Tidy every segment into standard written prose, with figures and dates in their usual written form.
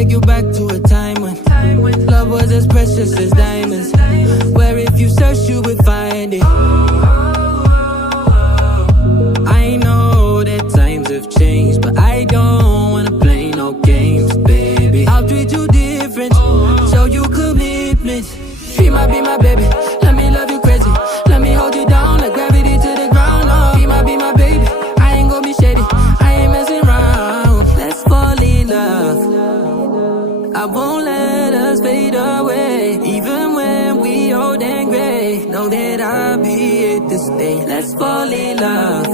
take you back to a time when love was as precious as diamonds, where if you search you would find it. I know that times have changed, but I don't wanna play no games, baby. I'll treat you different, show you commitment. Be my baby, let me love you crazy. Let me hold you down like gravity to the ground. Oh, be my baby, I ain't gonna be shady, I ain't messing around. Let's fall in love, I won't let us fade away. Even when we old and gray, know that I'll be here to stay. Let's fall in love,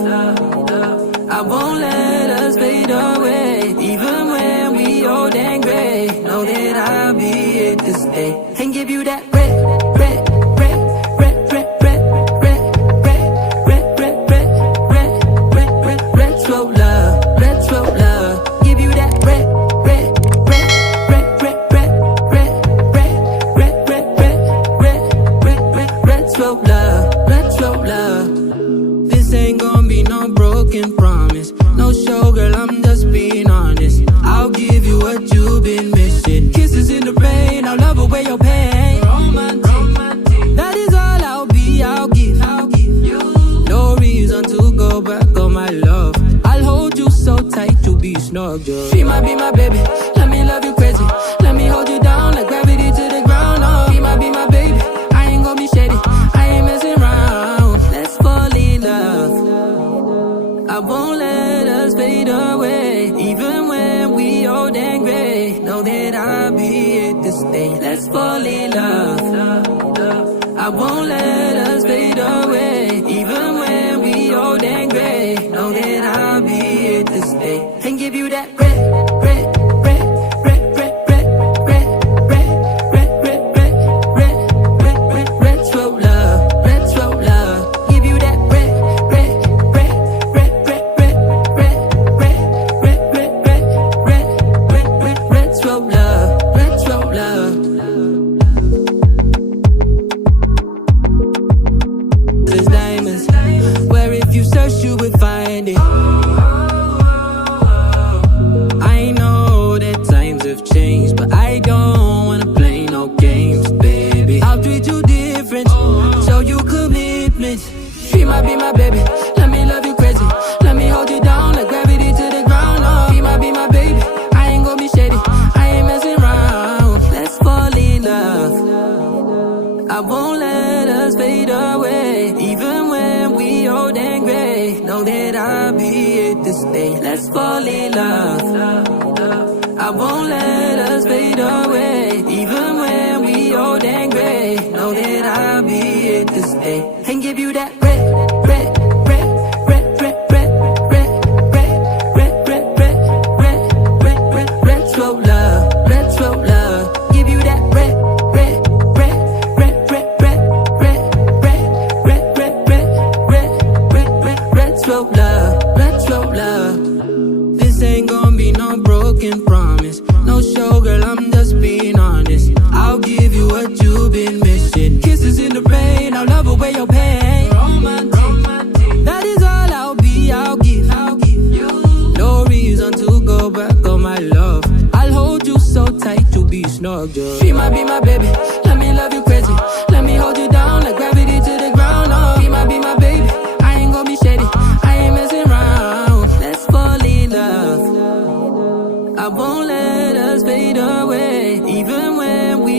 I won't let us fade away. Even when we old and gray, know that I'll be here to stay. And give you that red, red, red, red, red, red, red, red, red, red, red, red, red, red, red, slow love, red, slow love. Give you that red, red, red, red, red, red, red, red, red, red, red, red, red, red, red, slow love, red, slow love. This ain't gonna be no broken promise, no show, girl, I'm just being honest. I'll give you what you've been missing. Kisses in the rain, I'll love away your pain. Romantic, that is all I'll be, I'll give you. No reason to go back on my love. I'll hold you so tight, you'll be snug, girl. Be my baby, let me love you crazy. Let me hold you down like gravity to the ground. Oh, be my baby, I ain't gonna be shady, I ain't messing around. Let's fall in love, I won't let us fade away. Even when we old and gray, know that I'll be here to stay. Let's fall in love, I won't let us fade away. Even when we old and gray, know that I'll be here to stay. And give you that red, red, red, red, red, red, red, red, red, red, red, red, red, red, red, slow love, red, slow love. Give you that red, red, red, red, red, red, red, red, red, red, red, red, red, red, slow love, red, slow love. There's diamonds, where if you search you would find it. I know that times have changed, but I don't wanna play no games, baby. I'll treat you different, show you commitment. Be my baby, let me love you crazy. Let me hold you down like gravity to the ground. Oh, be my baby, I ain't gonna be shady, I ain't messing around. Let's fall in love, I won't let us fade away. Even when we old and gray, know that I'll be here to stay. Let's fall in love, I won't let us fade away. Even when we old and gray, know that I'll be here to stay. And give you that red, red, red, red, red, red, red, red, red, red, red, red, red, red, red, slow love, red, slow love. Give you that red, red, red, red, red, red, red, red, red, red, red, red, red, red, red, slow love, red, slow love. This ain't gonna be no broken promise, no show, girl, I'm just being honest. I'll give you what you've been missing. Kisses in the rain, I'll love away your pain. Romantic, that is all I'll be, I'll give you. No reason to go back on my love. I'll hold you so tight, you'll be snug, girl. Be my baby, let me love you crazy. Let me hold you down like gravity to the ground. Oh, be my baby, I ain't gonna be shady, I ain't messing around. Let's fall in love, I won't let us fade away.